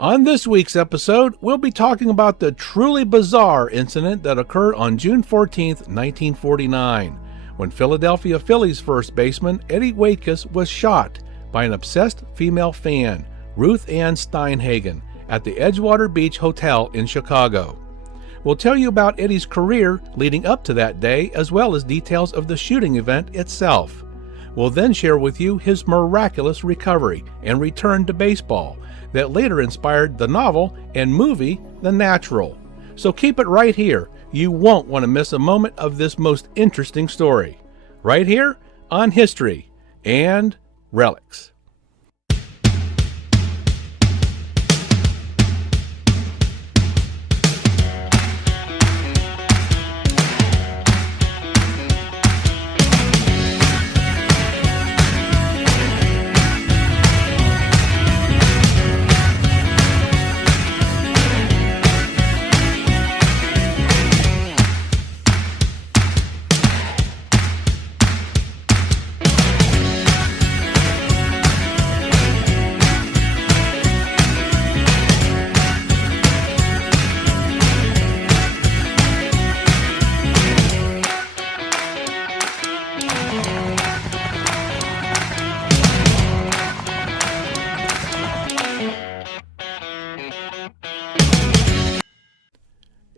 On this week's episode, we'll be talking about the truly bizarre incident that occurred on June 14, 1949, when Philadelphia Phillies first baseman Eddie Waitkus was shot by an obsessed female fan, Ruth Ann Steinhagen, at the Edgewater Beach Hotel in Chicago. We'll tell you about Eddie's career leading up to that day, as well as details of the shooting event itself. We'll then share with you his miraculous recovery and return to baseball that later inspired the novel and movie The Natural. So keep it right here. You won't want to miss a moment of this most interesting story. Right here on History and Relics.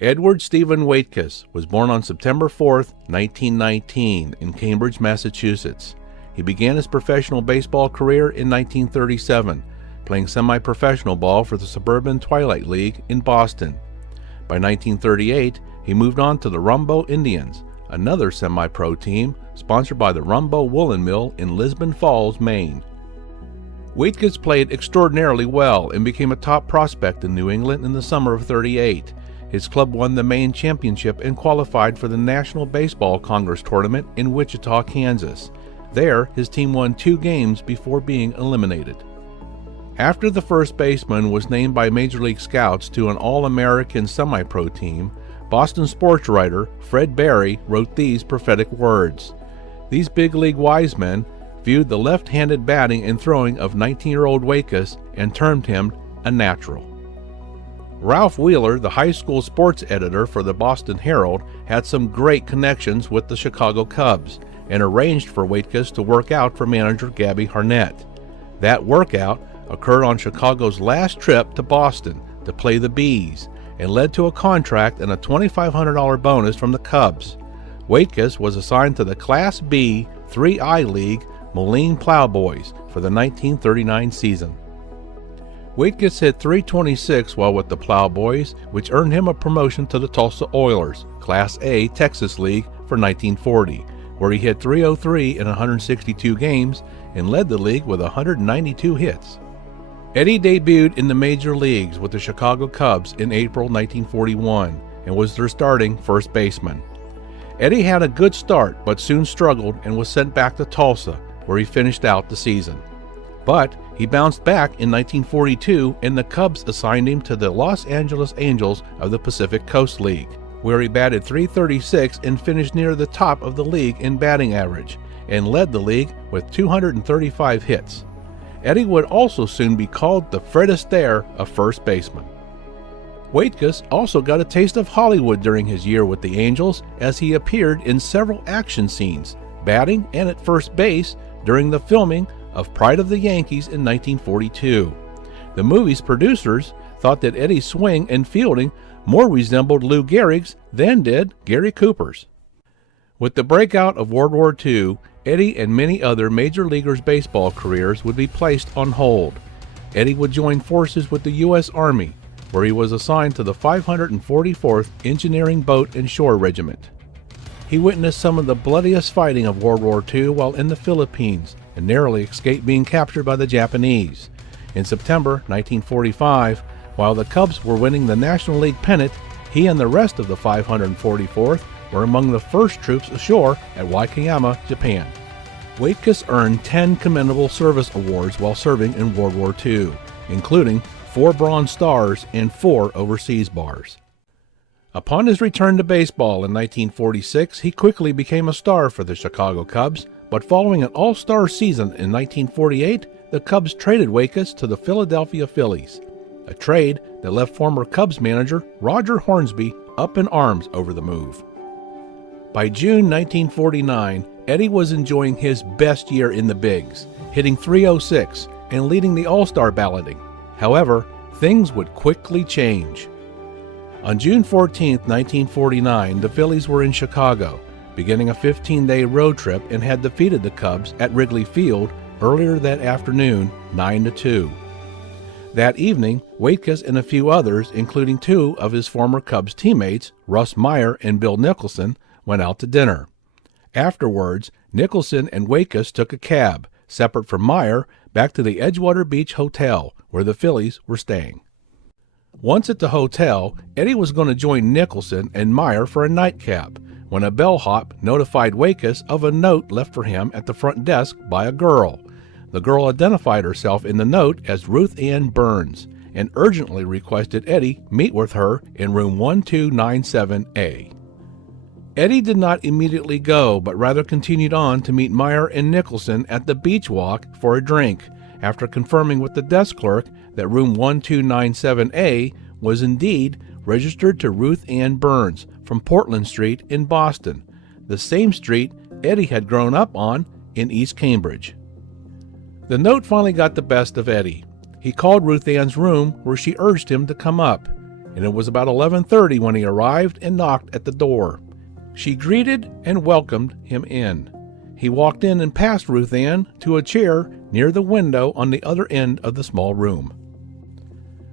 Edward Stephen Waitkus was born on September 4, 1919, in Cambridge, Massachusetts. He began his professional baseball career in 1937, playing semi-professional ball for the Suburban Twilight League in Boston. By 1938, he moved on to the Rumbo Indians, another semi-pro team sponsored by the Rumbo Woolen Mill in Lisbon Falls, Maine. Waitkus played extraordinarily well and became a top prospect in New England in the summer of '38. His club won the Maine Championship and qualified for the National Baseball Congress Tournament in Wichita, Kansas. There, his team won 2 games before being eliminated. After the first baseman was named by Major League Scouts to an All-American semi-pro team, Boston sports writer Fred Berry wrote these prophetic words. These big league wise men viewed the left-handed batting and throwing of 19-year-old Waitkus and termed him a natural. Ralph Wheeler, the high school sports editor for the Boston Herald, had some great connections with the Chicago Cubs and arranged for Waitkus to work out for manager Gabby Harnett. That workout occurred on Chicago's last trip to Boston to play the Bees and led to a contract and a $2,500 bonus from the Cubs. Waitkus was assigned to the Class B 3I League Moline Plowboys for the 1939 season. Waitkus hit .326 while with the Plowboys, which earned him a promotion to the Tulsa Oilers, Class A Texas League for 1940, where he hit .303 in 162 games and led the league with 192 hits. Eddie debuted in the major leagues with the Chicago Cubs in April 1941 and was their starting first baseman. Eddie had a good start but soon struggled and was sent back to Tulsa, where he finished out the season. But he bounced back in 1942 and the Cubs assigned him to the Los Angeles Angels of the Pacific Coast League, where he batted .336 and finished near the top of the league in batting average and led the league with 235 hits. Eddie would also soon be called the Fred Astaire of first baseman. Waitkus also got a taste of Hollywood during his year with the Angels, as he appeared in several action scenes, batting and at first base during the filming of Pride of the Yankees in 1942. The movie's producers thought that Eddie's swing and fielding more resembled Lou Gehrig's than did Gary Cooper's. With the breakout of World War II, Eddie and many other major leaguers' baseball careers would be placed on hold. Eddie would join forces with the U.S. Army, where he was assigned to the 544th Engineering Boat and Shore Regiment. He witnessed some of the bloodiest fighting of World War II while in the Philippines and narrowly escaped being captured by the Japanese. In September 1945, while the Cubs were winning the National League pennant, he and the rest of the 544th were among the first troops ashore at Wakayama, Japan. Waitkus earned 10 Commendable Service Awards while serving in World War II, including 4 Bronze Stars and 4 Overseas Bars. Upon his return to baseball in 1946, he quickly became a star for the Chicago Cubs, but following an all-star season in 1948, the Cubs traded Waitkus to the Philadelphia Phillies. a trade that left former Cubs manager Roger Hornsby up in arms over the move. By June 1949, Eddie was enjoying his best year in the bigs, hitting .306 and leading the All-Star balloting. However, things would quickly change. On June 14, 1949, the Phillies were in Chicago, beginning a 15-day road trip, and had defeated the Cubs at Wrigley Field earlier that afternoon, 9-2. That evening, Waitkus and a few others, including two of his former Cubs teammates, Russ Meyer and Bill Nicholson, went out to dinner. Afterwards, Nicholson and Waitkus took a cab, separate from Meyer, back to the Edgewater Beach Hotel, where the Phillies were staying. Once at the hotel, Eddie was going to join Nicholson and Meyer for a nightcap, when a bellhop notified Waitkus of a note left for him at the front desk by a girl. The girl identified herself in the note as Ruth Ann Burns and urgently requested Eddie meet with her in room 1297A. Eddie did not immediately go, but rather continued on to meet Meyer and Nicholson at the beach walk for a drink, after confirming with the desk clerk that room 1297A was indeed registered to Ruth Ann Burns from Portland Street in Boston, the same street Eddie had grown up on in East Cambridge. The note finally got the best of Eddie. He called Ruth Ann's room, where she urged him to come up, and it was about 11:30 when he arrived and knocked at the door. She greeted and welcomed him in. He walked in and passed Ruth Ann to a chair near the window on the other end of the small room.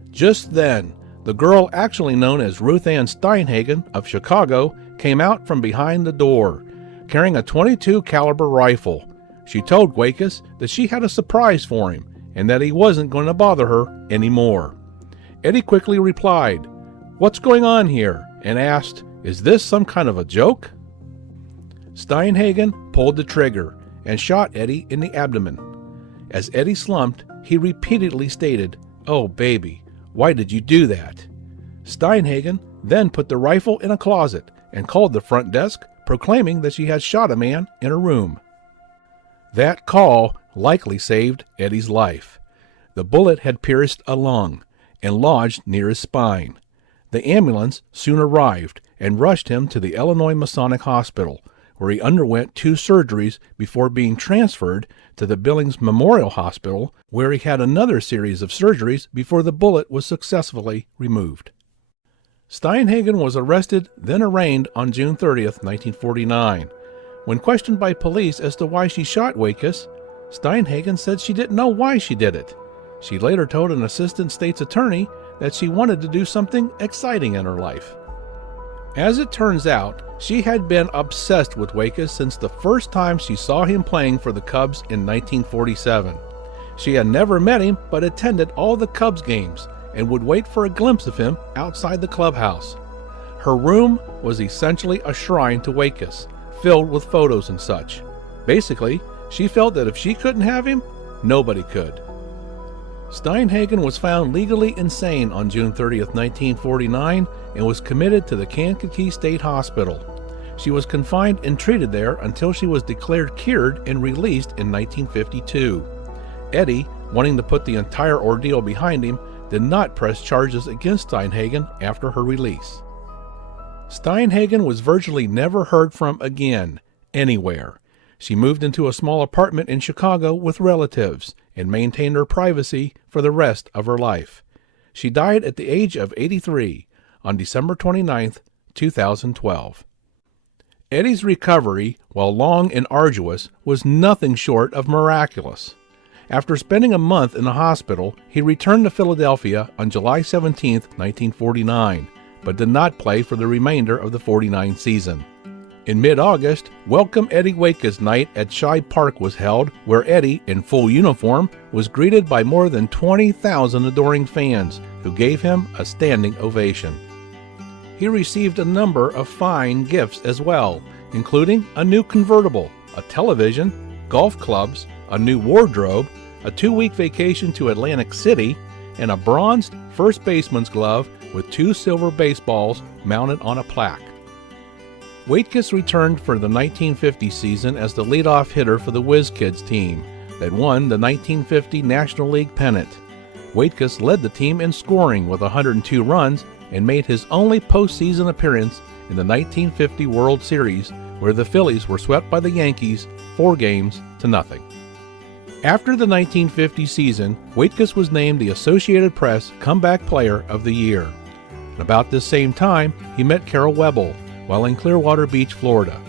Just then, the girl actually known as Ruth Ann Steinhagen of Chicago came out from behind the door, carrying a .22 caliber rifle. She told Waitkus that she had a surprise for him and that he wasn't going to bother her anymore. Eddie quickly replied, "What's going on here?" and asked, "Is this some kind of a joke?" Steinhagen pulled the trigger and shot Eddie in the abdomen. As Eddie slumped, he repeatedly stated, "Oh, baby, why did you do that?" Steinhagen then put the rifle in a closet and called the front desk, proclaiming that she had shot a man in her room. That call likely saved Eddie's life. The bullet had pierced a lung and lodged near his spine. The ambulance soon arrived and rushed him to the Illinois Masonic Hospital, where he underwent 2 surgeries before being transferred to the Billings Memorial Hospital, where he had another series of surgeries before the bullet was successfully removed. Steinhagen was arrested, then arraigned on June 30th, 1949. When questioned by police as to why she shot Waitkus, Steinhagen said she didn't know why she did it. She later told an assistant state's attorney that she wanted to do something exciting in her life. As it turns out, she had been obsessed with Waitkus since the first time she saw him playing for the Cubs in 1947. She had never met him, but attended all the Cubs games and would wait for a glimpse of him outside the clubhouse. Her room was essentially a shrine to Waitkus, filled with photos and such. Basically, she felt that if she couldn't have him, nobody could. Steinhagen was found legally insane on June 30th, 1949, and was committed to the Kankakee State Hospital. She was confined and treated there until she was declared cured and released in 1952. Eddie, wanting to put the entire ordeal behind him, did not press charges against Steinhagen after her release. Steinhagen was virtually never heard from again, anywhere. She moved into a small apartment in Chicago with relatives and maintained her privacy for the rest of her life. She died at the age of 83 on December 29, 2012. Eddie's recovery, while long and arduous, was nothing short of miraculous. After spending a month in the hospital, he returned to Philadelphia on July 17, 1949, but did not play for the remainder of the '49 season. In mid-August, Welcome Eddie Waitkus Night at Shibe Park was held, where Eddie, in full uniform, was greeted by more than 20,000 adoring fans who gave him a standing ovation. He received a number of fine gifts as well, including a new convertible, a television, golf clubs, a new wardrobe, a 2-week vacation to Atlantic City, and a bronzed first baseman's glove with 2 silver baseballs mounted on a plaque. Waitkus returned for the 1950 season as the leadoff hitter for the Whiz Kids team that won the 1950 National League pennant. Waitkus led the team in scoring with 102 runs and made his only postseason appearance in the 1950 World Series, where the Phillies were swept by the Yankees 4-0. After the 1950 season, Waitkus was named the Associated Press Comeback Player of the Year. About this same time, he met Carol Webble while in Clearwater Beach, Florida.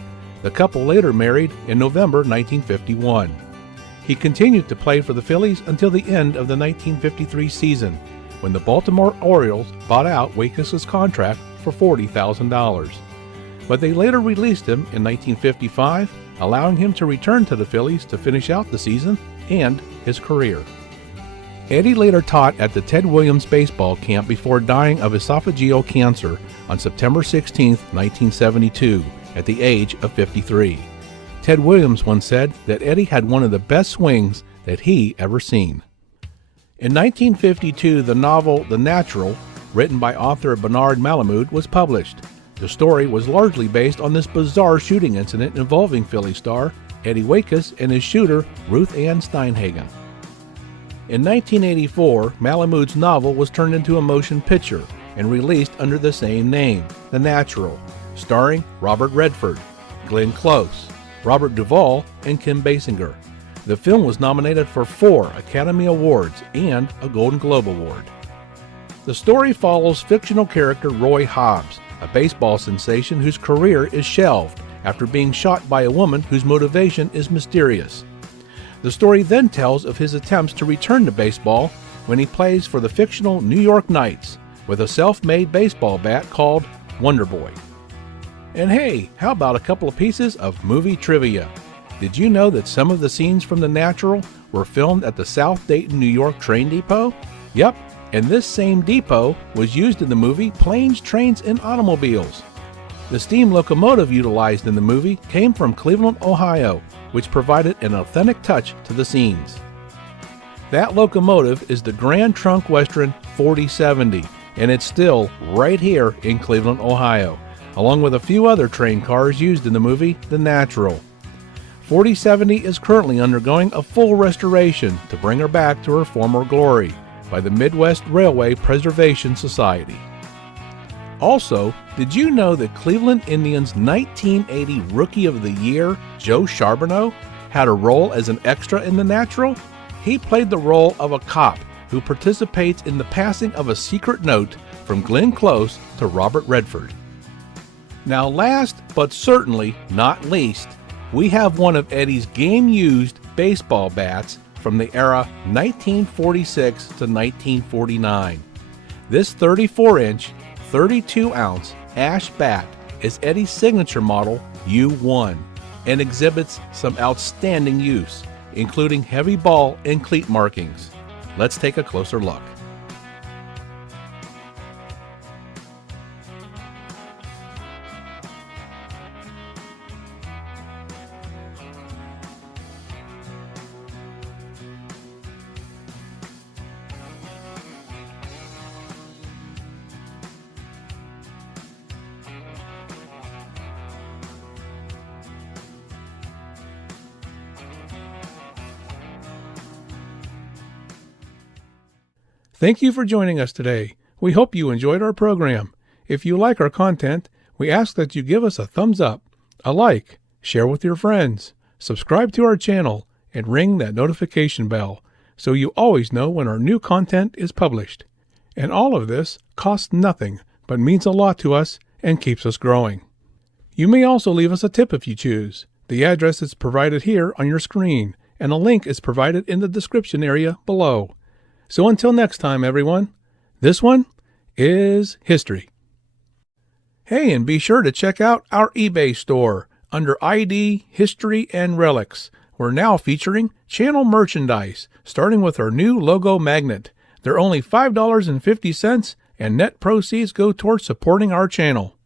The couple later married in November 1951. He continued to play for the Phillies until the end of the 1953 season, when the Baltimore Orioles bought out Waitkus' contract for $40,000. But they later released him in 1955, allowing him to return to the Phillies to finish out the season and his career. Eddie later taught at the Ted Williams baseball camp before dying of esophageal cancer on September 16, 1972, at the age of 53. Ted Williams once said that Eddie had one of the best swings that he ever seen. In 1952, the novel The Natural, written by author Bernard Malamud, was published. The story was largely based on this bizarre shooting incident involving Philly star Eddie Waitkus and his shooter Ruth Ann Steinhagen. In 1984, Malamud's novel was turned into a motion picture and released under the same name, The Natural, starring Robert Redford, Glenn Close, Robert Duvall, and Kim Basinger. The film was nominated for 4 Academy Awards and a Golden Globe Award. The story follows fictional character Roy Hobbs, a baseball sensation whose career is shelved after being shot by a woman whose motivation is mysterious. The story then tells of his attempts to return to baseball when he plays for the fictional New York Knights with a self-made baseball bat called Wonder Boy. And hey, how about a couple of pieces of movie trivia? Did you know that some of the scenes from The Natural were filmed at the South Dayton, New York train depot? Yep, and this same depot was used in the movie Planes, Trains, and Automobiles. The steam locomotive utilized in the movie came from Cleveland, Ohio, which provided an authentic touch to the scenes. That locomotive is the Grand Trunk Western 4070, and it's still right here in Cleveland, Ohio, along with a few other train cars used in the movie The Natural. 4070 is currently undergoing a full restoration to bring her back to her former glory by the Midwest Railway Preservation Society. Also, did you know that Cleveland Indians' 1980 Rookie of the Year, Joe Charbonneau, had a role as an extra in The Natural? He played the role of a cop who participates in the passing of a secret note from Glenn Close to Robert Redford. Now, last but certainly not least, we have one of Eddie's game-used baseball bats from the era 1946 to 1949. This 34-inch, 32-ounce ash bat is Eddie's signature model U1 and exhibits some outstanding use, including heavy ball and cleat markings. Let's take a closer look. Thank you for joining us today. We hope you enjoyed our program. If you like our content, we ask that you give us a thumbs up, a like, share with your friends, subscribe to our channel, and ring that notification bell so you always know when our new content is published. And all of this costs nothing, but means a lot to us and keeps us growing. You may also leave us a tip if you choose. The address is provided here on your screen, and a link is provided in the description area below. So until next time, everyone, this one is history. Hey, and be sure to check out our eBay store under ID, History and Relics. We're now featuring channel merchandise, starting with our new logo magnet. They're only $5.50, and net proceeds go towards supporting our channel.